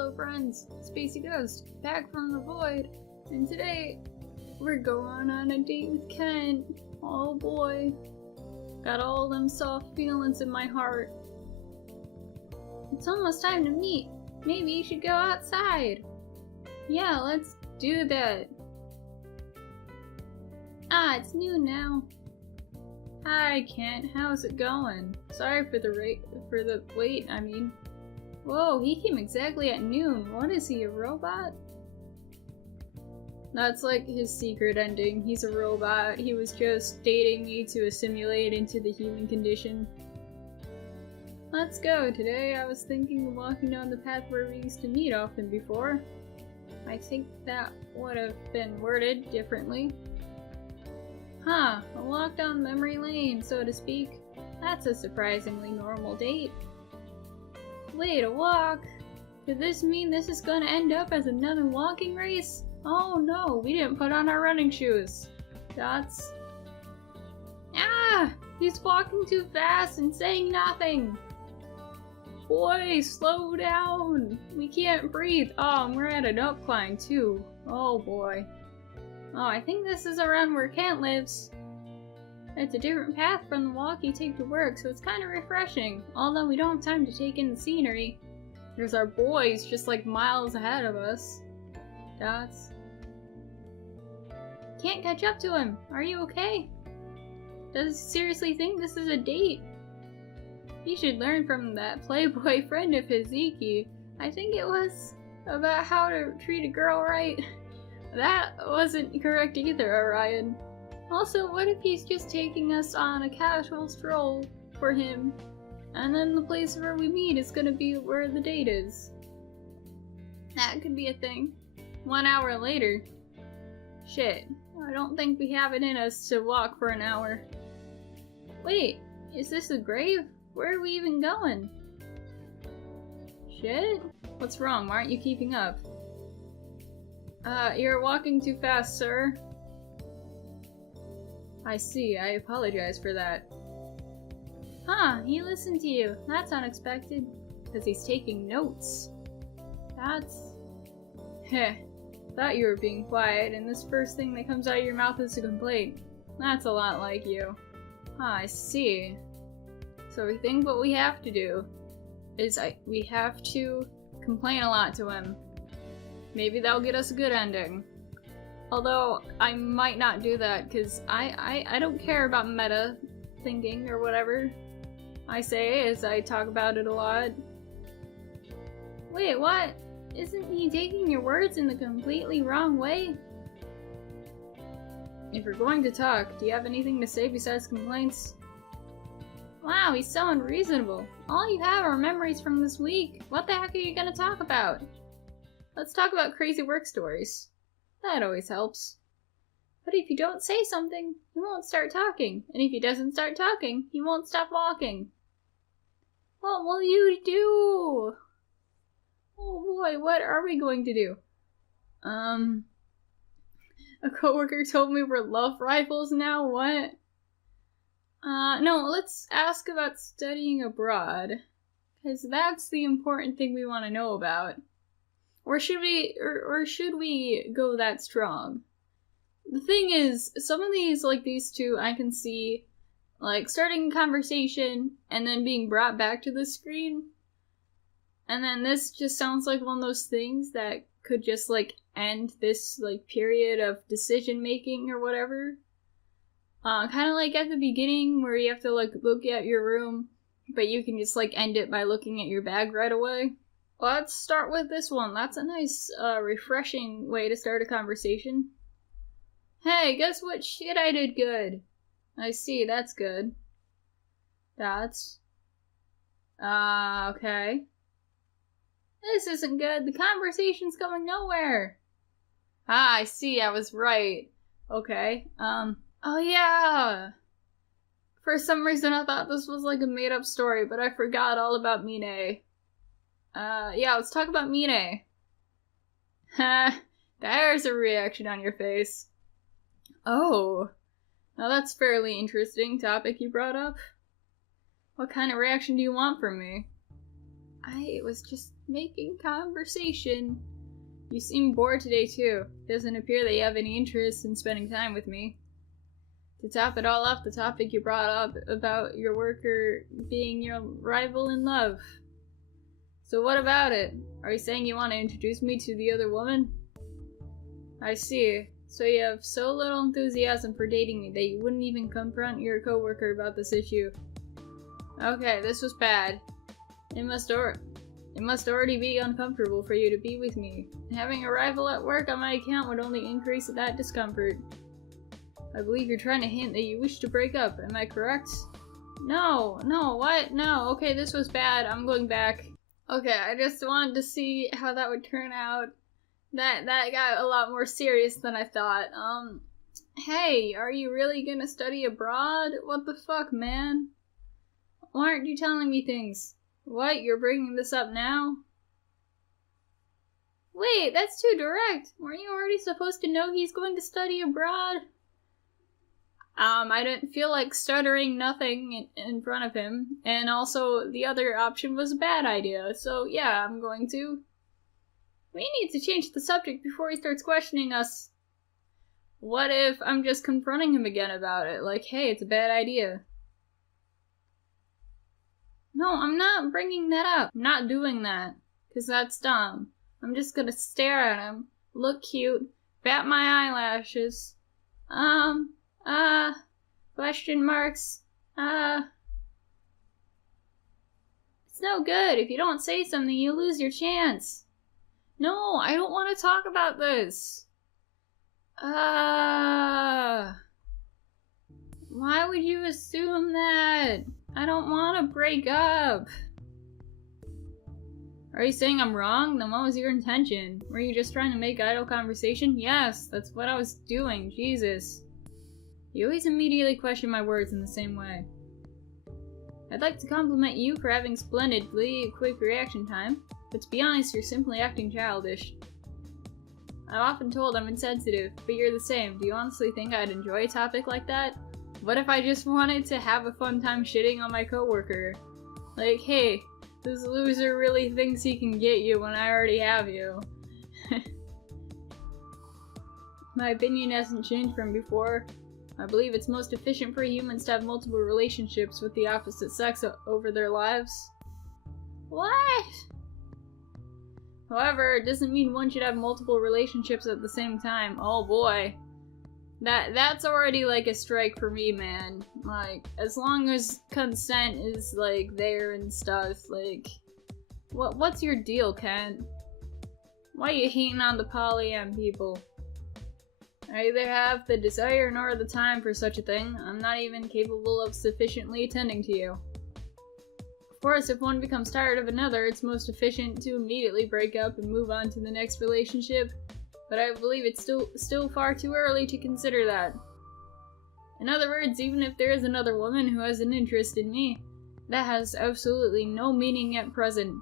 Hello friends, Spacey Ghost, back from the void, and today we're going on a date with Ken. Oh boy, got all them soft feelings in my heart. It's almost time to meet. Maybe you should go outside. Yeah, let's do that. It's noon now. Hi Ken, how's it going? Sorry for the wait, I mean. Whoa, he came exactly at noon. What is he, a robot? That's like his secret ending. He's a robot. He was just dating me to assimilate into the human condition. Let's go. Today I was thinking of walking down the path where we used to meet often before. I think that would have been worded differently. Huh, a walk down memory lane, so to speak. That's a surprisingly normal date. Wait, a walk? Could this mean this is gonna end up as another walking race? Oh no, we didn't put on our running shoes. Dots. He's walking too fast and saying nothing. Boy, slow down. We can't breathe. Oh, and we're at an upcline too. Oh boy. Oh, I think this is around where Kent lives. It's a different path from the walk you take to work, so it's kind of refreshing, although we don't have time to take in the scenery. There's our boys just like miles ahead of us. Dots. Can't catch up to him. Are you okay? Does he seriously think this is a date? He should learn from that playboy friend of his, Ziki. I think it was about how to treat a girl right. That wasn't correct either, Orion. Also, what if he's just taking us on a casual stroll for him, and then the place where we meet is gonna be where the date is? That could be a thing. 1 hour later. Shit, I don't think we have it in us to walk for an hour. Wait, is this a grave? Where are we even going? Shit? What's wrong? Why aren't you keeping up? You're walking too fast, sir. I see, I apologize for that. Huh, he listened to you. That's unexpected. Because he's taking notes. That's... Heh. Thought you were being quiet, and this first thing that comes out of your mouth is a complaint. That's a lot like you. I see. So we think what we have to do is we have to complain a lot to him. Maybe that'll get us a good ending. Although, I might not do that, because I don't care about meta thinking or whatever I say as I talk about it a lot. Wait, what? Isn't he taking your words in the completely wrong way? If you're going to talk, do you have anything to say besides complaints? Wow, he's so unreasonable. All you have are memories from this week. What the heck are you gonna talk about? Let's talk about crazy work stories. That always helps. But if you don't say something, he won't start talking. And if he doesn't start talking, he won't stop walking. What will you do? Oh boy, what are we going to do? A coworker told me we're love rivals now, what? No, let's ask about studying abroad. Because that's the important thing we want to know about. Or should we go that strong? The thing is, some of these, like these two, I can see, like, starting a conversation and then being brought back to the screen. And then this just sounds like one of those things that could just, like, end this, like, period of decision-making or whatever. Kind of like at the beginning where you have to, like, look at your room, but you can just, like, end it by looking at your bag right away. Let's start with this one. That's a nice, refreshing way to start a conversation. Hey, guess what shit I did good? I see, that's good. That's... okay. This isn't good. The conversation's going nowhere. I see, I was right. Okay, oh yeah! For some reason I thought this was like a made-up story, but I forgot all about Mine. Yeah, let's talk about Mine. Ha, there's a reaction on your face. Oh, now that's fairly interesting topic you brought up. What kind of reaction do you want from me? I was just making conversation. You seem bored today too. Doesn't appear that you have any interest in spending time with me. To top it all off, the topic you brought up about your worker being your rival in love. So what about it? Are you saying you want to introduce me to the other woman? I see. So you have so little enthusiasm for dating me that you wouldn't even confront your coworker about this issue. Okay, this was bad. It must already be uncomfortable for you to be with me. Having a rival at work on my account would only increase that discomfort. I believe you're trying to hint that you wish to break up. Am I correct? No, what? No, okay, this was bad. I'm going back. Okay, I just wanted to see how that would turn out. That got a lot more serious than I thought. Hey, are you really gonna study abroad? What the fuck, man? Why aren't you telling me things? What, you're bringing this up now? Wait, that's too direct. Weren't you already supposed to know he's going to study abroad? I didn't feel like stuttering nothing in front of him, and also the other option was a bad idea, so yeah, I'm going to. We need to change the subject before he starts questioning us. What if I'm just confronting him again about it? Like, hey, it's a bad idea. No, I'm not bringing that up. I'm not doing that, because that's dumb. I'm just gonna stare at him, look cute, bat my eyelashes. Question marks. It's no good. If you don't say something, you lose your chance. No, I don't want to talk about this. Why would you assume that? I don't want to break up. Are you saying I'm wrong? Then what was your intention? Were you just trying to make idle conversation? Yes, that's what I was doing. Jesus. You always immediately question my words in the same way. I'd like to compliment you for having splendidly quick reaction time, but to be honest, you're simply acting childish. I'm often told I'm insensitive, but you're the same. Do you honestly think I'd enjoy a topic like that? What if I just wanted to have a fun time shitting on my coworker? Like, hey, this loser really thinks he can get you when I already have you. My opinion hasn't changed from before. I believe it's most efficient for humans to have multiple relationships with the opposite sex over their lives. What? However, it doesn't mean one should have multiple relationships at the same time. Oh boy. That's already like a strike for me, man. Like, as long as consent is like there and stuff, like, what's your deal, Kent? Why are you hating on the polyam people? I either have the desire nor the time for such a thing. I'm not even capable of sufficiently attending to you. Of course, if one becomes tired of another, it's most efficient to immediately break up and move on to the next relationship, but I believe it's still far too early to consider that. In other words, even if there is another woman who has an interest in me, that has absolutely no meaning at present.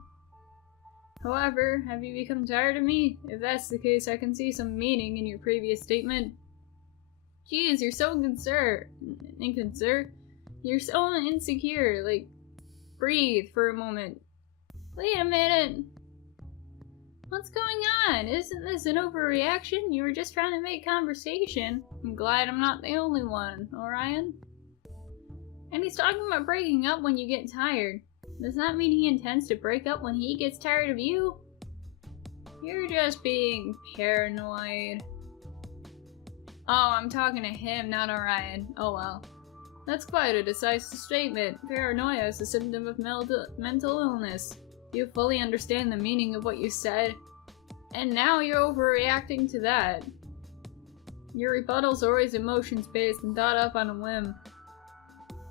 However, have you become tired of me? If that's the case, I can see some meaning in your previous statement. Jeez, you're so You're so insecure. Like, breathe for a moment. Wait a minute. What's going on? Isn't this an overreaction? You were just trying to make conversation. I'm glad I'm not the only one, Orion. And he's talking about breaking up when you get tired. Does that mean he intends to break up when he gets tired of you? You're just being paranoid. Oh, I'm talking to him, not Orion. Oh well. That's quite a decisive statement. Paranoia is a symptom of mental illness. You fully understand the meaning of what you said, and now you're overreacting to that. Your rebuttal's always emotions-based and thought up on a whim.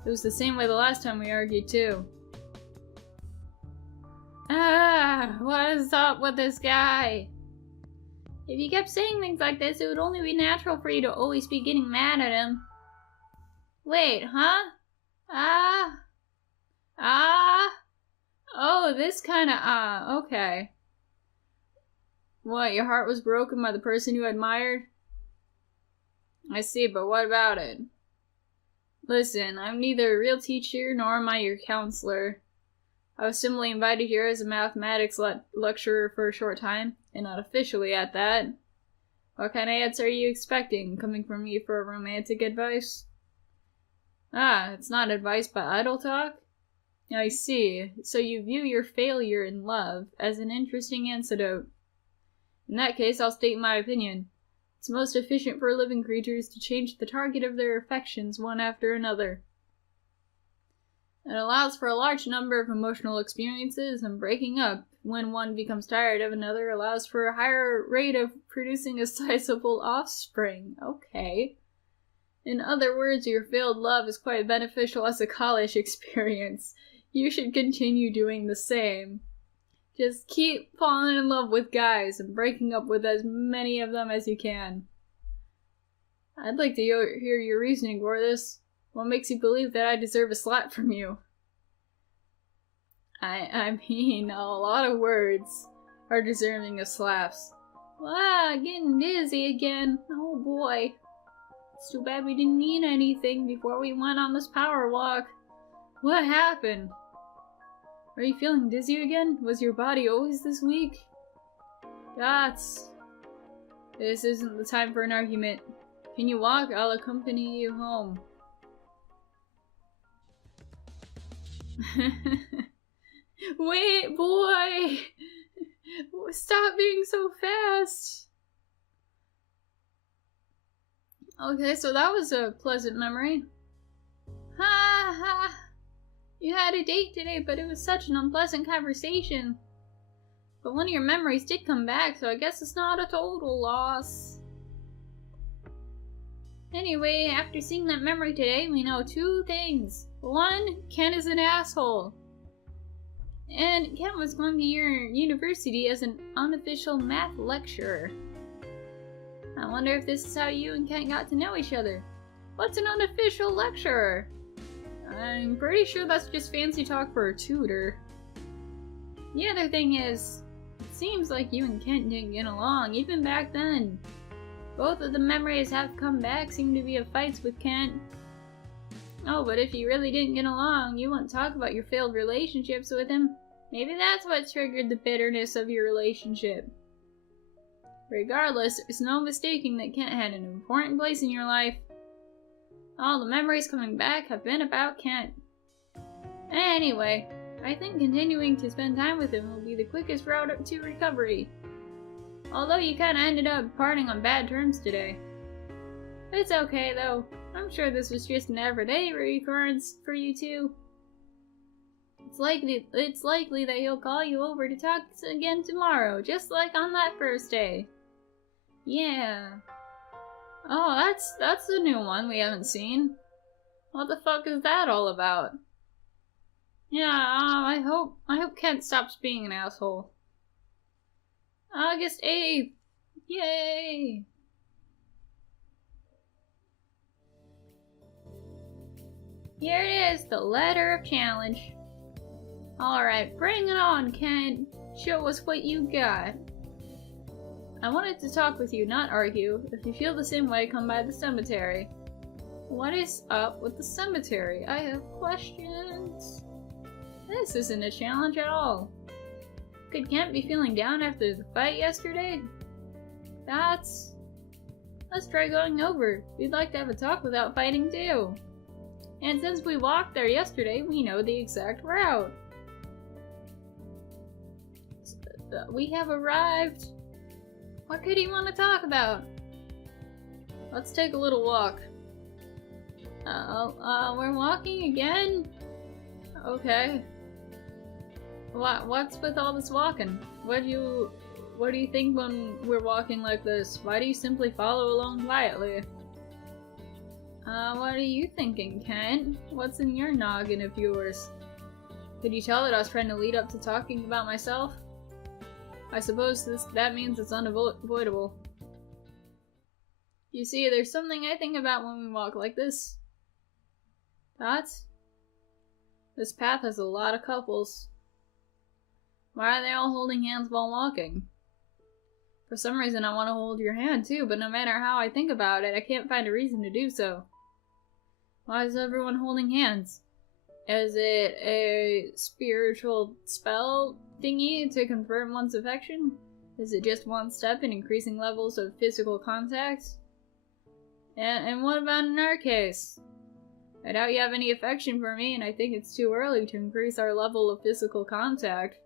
It was the same way the last time we argued, too. What is up with this guy? If you kept saying things like this, it would only be natural for you to always be getting mad at him. Wait, huh? Oh, this kinda, okay. What, your heart was broken by the person you admired? I see, but what about it? Listen, I'm neither a real teacher nor am I your counselor. I was simply invited here as a mathematics lecturer for a short time, and not officially at that. What kind of answer are you expecting, coming from me for romantic advice? Ah, it's not advice but idle talk? I see. So you view your failure in love as an interesting antidote. In that case, I'll state my opinion. It's most efficient for living creatures to change the target of their affections one after another. It allows for a large number of emotional experiences, and breaking up when one becomes tired of another allows for a higher rate of producing a sizable offspring. Okay. In other words, your failed love is quite beneficial as a college experience. You should continue doing the same. Just keep falling in love with guys and breaking up with as many of them as you can. I'd like to hear your reasoning for this. What makes you believe that I deserve a slap from you? I mean, a lot of words are deserving of slaps. Wow, getting dizzy again. Oh boy. It's too bad we didn't eat anything before we went on this power walk. What happened? Are you feeling dizzy again? Was your body always this weak? This isn't the time for an argument. Can you walk? I'll accompany you home. Wait, boy! Stop being so fast! Okay, so that was a pleasant memory. Ha ha! You had a date today, but it was such an unpleasant conversation. But one of your memories did come back, so I guess it's not a total loss. Anyway, after seeing that memory today, we know two things. One, Ken is an asshole. And Ken was going to your university as an unofficial math lecturer. I wonder if this is how you and Ken got to know each other. What's an unofficial lecturer? I'm pretty sure that's just fancy talk for a tutor. The other thing is, it seems like you and Kent didn't get along, even back then. Both of the memories have come back seem to be of fights with Kent. Oh, but if you really didn't get along, you wouldn't talk about your failed relationships with him. Maybe that's what triggered the bitterness of your relationship. Regardless, there's no mistaking that Kent had an important place in your life. All the memories coming back have been about Kent. Anyway, I think continuing to spend time with him will be the quickest route to recovery. Although you kinda ended up parting on bad terms today. It's okay though. I'm sure this was just an everyday recurrence for you two. It's likely that he'll call you over to talk again tomorrow, just like on that first day. Yeah. Oh, that's a new one we haven't seen. What the fuck is that all about? Yeah, I hope Kent stops being an asshole. August 8th! Yay! Here it is, the letter of challenge. Alright, bring it on, Kent. Show us what you got. I wanted to talk with you, not argue. If you feel the same way, come by the cemetery. What is up with the cemetery? I have questions. This isn't a challenge at all. Could Kent be feeling down after the fight yesterday? Let's try going over. We'd like to have a talk without fighting too. And since we walked there yesterday, we know the exact route. We have arrived. What could he want to talk about? Let's take a little walk. We're walking again? Okay. What's with all this walking? What do you think when we're walking like this? Why do you simply follow along quietly? What are you thinking, Kent? What's in your noggin of yours? Could you tell that I was trying to lead up to talking about myself? I suppose that means it's unavoidable. You see, there's something I think about when we walk like this. This path has a lot of couples. Why are they all holding hands while walking? For some reason I want to hold your hand too, but no matter how I think about it, I can't find a reason to do so. Why is everyone holding hands? Is it a spiritual spell thingy to confirm one's affection? Is it just one step in increasing levels of physical contact? And what about in our case? I doubt you have any affection for me, and I think it's too early to increase our level of physical contact.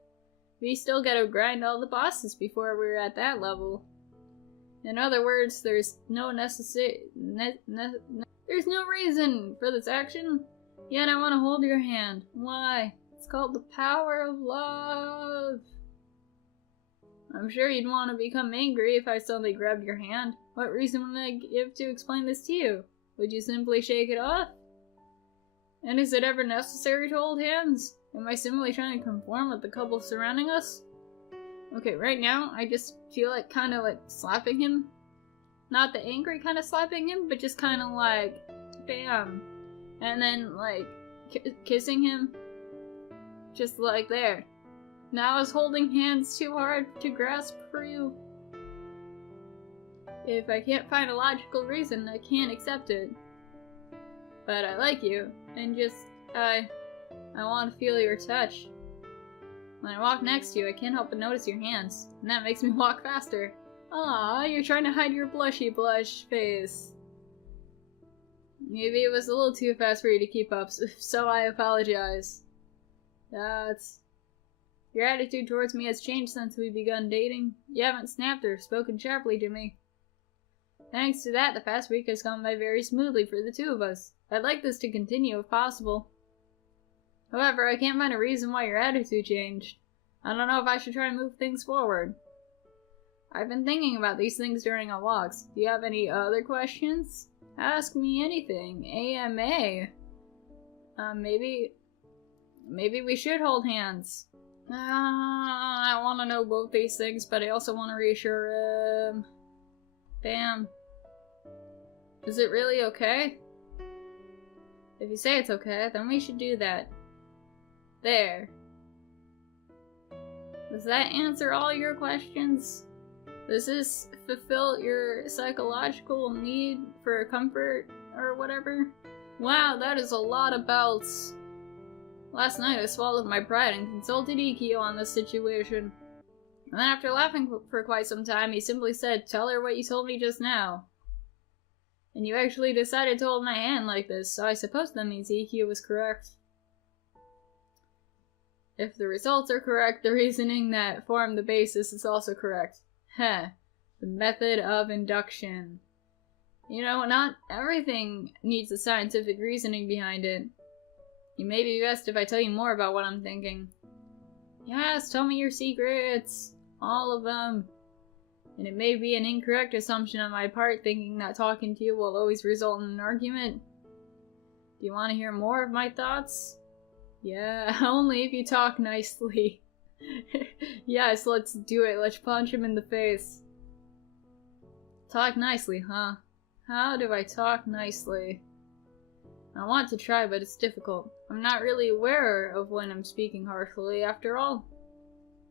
We still gotta grind all the bosses before we're at that level. In other words, there's no there's no reason for this action, yet I want to hold your hand. Why? It's called the power of love. I'm sure you'd want to become angry if I suddenly grabbed your hand. What reason would I give to explain this to you? Would you simply shake it off? And is it ever necessary to hold hands? Am I simply trying to conform with the couple surrounding us? Okay, right now, I just feel like kind of like slapping him. Not the angry kind of slapping him, but just kind of like, bam. And then like, kissing him. Just like there. Now I was holding hands too hard to grasp for you. If I can't find a logical reason, I can't accept it. But I like you, and just, I want to feel your touch. When I walk next to you, I can't help but notice your hands, and that makes me walk faster. Aw, you're trying to hide your blushy blush face. Maybe it was a little too fast for you to keep up, so I apologize. Your attitude towards me has changed since we begun dating. You haven't snapped or spoken sharply to me. Thanks to that, the past week has gone by very smoothly for the two of us. I'd like this to continue if possible. However, I can't find a reason why your attitude changed. I don't know if I should try and move things forward. I've been thinking about these things during our walks. Do you have any other questions? Ask me anything. AMA. Maybe we should hold hands. I want to know both these things, but I also want to reassure him. Bam. Is it really okay? If you say it's okay, then we should do that. There. Does that answer all your questions? Does this fulfill your psychological need for comfort or whatever? Wow, that is a lot of belts. Last night I swallowed my pride and consulted EQ on this situation. And then after laughing for quite some time, he simply said, "Tell her what you told me just now." And you actually decided to hold my hand like this, so I suppose that means EQ was correct. If the results are correct, the reasoning that formed the basis is also correct. Heh. The method of induction. You know, not everything needs a scientific reasoning behind it. It may be best if I tell you more about what I'm thinking. Yes, tell me your secrets. All of them. And it may be an incorrect assumption on my part thinking that talking to you will always result in an argument. Do you want to hear more of my thoughts? Yeah, only if you talk nicely. Yes, let's do it. Let's punch him in the face. Talk nicely, huh? How do I talk nicely? I want to try, but it's difficult. I'm not really aware of when I'm speaking harshly, after all.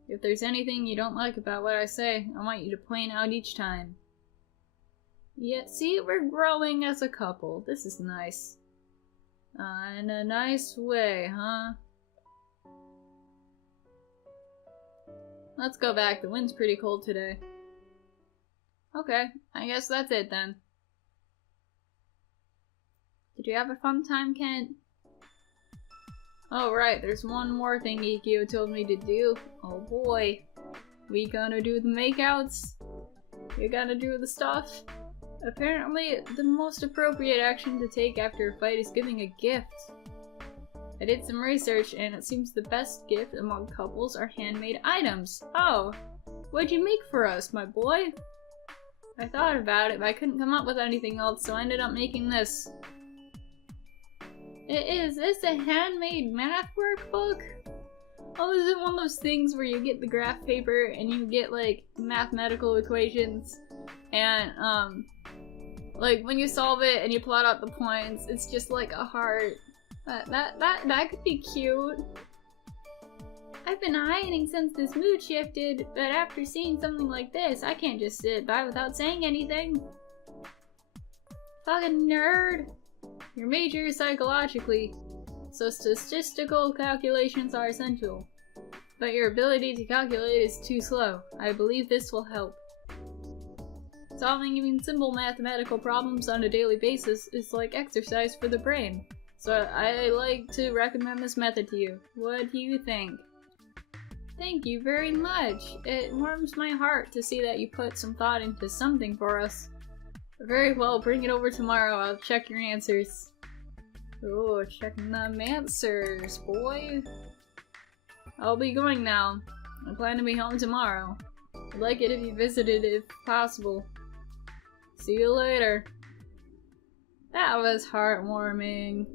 If there's anything you don't like about what I say, I want you to point out each time. Yeah, see, we're growing as a couple. This is nice. In a nice way, huh? Let's go back. The wind's pretty cold today. Okay, I guess that's it then. Did you have a fun time, Kent? Oh right, there's one more thing EQ told me to do. Oh boy. We gonna do the makeouts? You gonna do the stuff? Apparently, the most appropriate action to take after a fight is giving a gift. I did some research and it seems the best gift among couples are handmade items. Oh, what'd you make for us, my boy? I thought about it, but I couldn't come up with anything else, so I ended up making this. Is this a handmade math workbook? Oh, is it one of those things where you get the graph paper and you get like mathematical equations and like when you solve it and you plot out the points, it's just like a heart. That could be cute. I've been hiding since this mood shifted, but after seeing something like this, I can't just sit by without saying anything. Fucking nerd. Your major is psychologically. so statistical calculations are essential. But your ability to calculate is too slow. I believe this will help. Solving even simple mathematical problems on a daily basis is like exercise for the brain. So I like to recommend this method to you. What do you think? Thank you very much. It warms my heart to see that you put some thought into something for us. Very well, bring it over tomorrow. I'll check your answers. Oh, checking them answers, boy. I'll be going now. I plan to be home tomorrow. I'd like it if you visited if possible. See you later. That was heartwarming.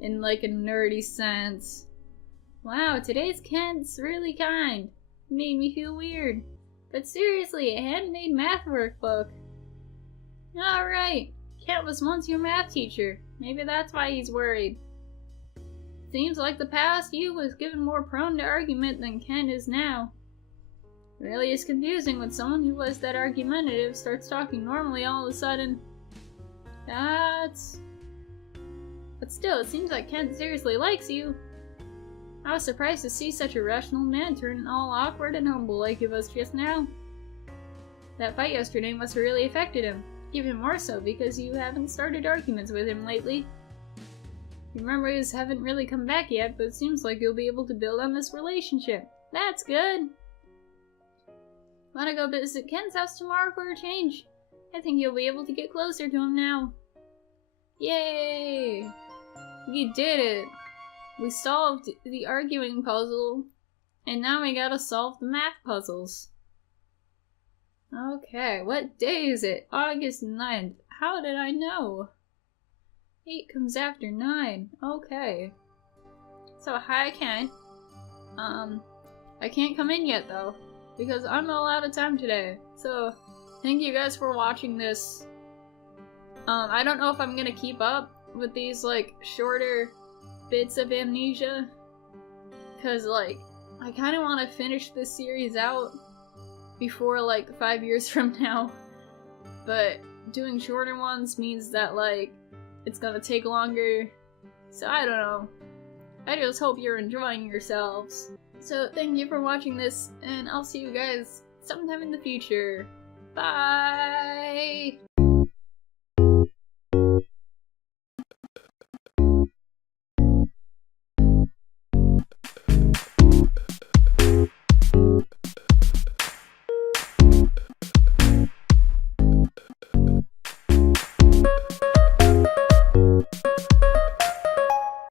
In like a nerdy sense. Wow, today's Kent's really kind. It made me feel weird. But seriously, a handmade math workbook. Alright, Kent was once your math teacher. Maybe that's why he's worried. Seems like the past you was given more prone to argument than Kent is now. Really is confusing when someone who was that argumentative starts talking normally all of a sudden. But still, it seems like Kent seriously likes you. I was surprised to see such a rational man turn all awkward and humble like he was just now. That fight yesterday must have really affected him. Even more so because you haven't started arguments with him lately. Your memories haven't really come back yet, but it seems like you'll be able to build on this relationship. That's good! Wanna go visit Ken's house tomorrow for a change? I think you'll be able to get closer to him now. Yay! We did it! We solved the arguing puzzle, and now we gotta solve the math puzzles. Okay, what day is it? August 9th. How did I know? 8 comes after 9. Okay. So, hi, Kent. I can't come in yet, though, because I'm all out of time today. So, thank you guys for watching this. I don't know if I'm gonna keep up with these, like, shorter bits of Amnesia, because, like, I kind of want to finish this series out before, like, 5 years from now, but doing shorter ones means that, like, it's gonna take longer, so I don't know. I just hope you're enjoying yourselves. So thank you for watching this, and I'll see you guys sometime in the future. Bye!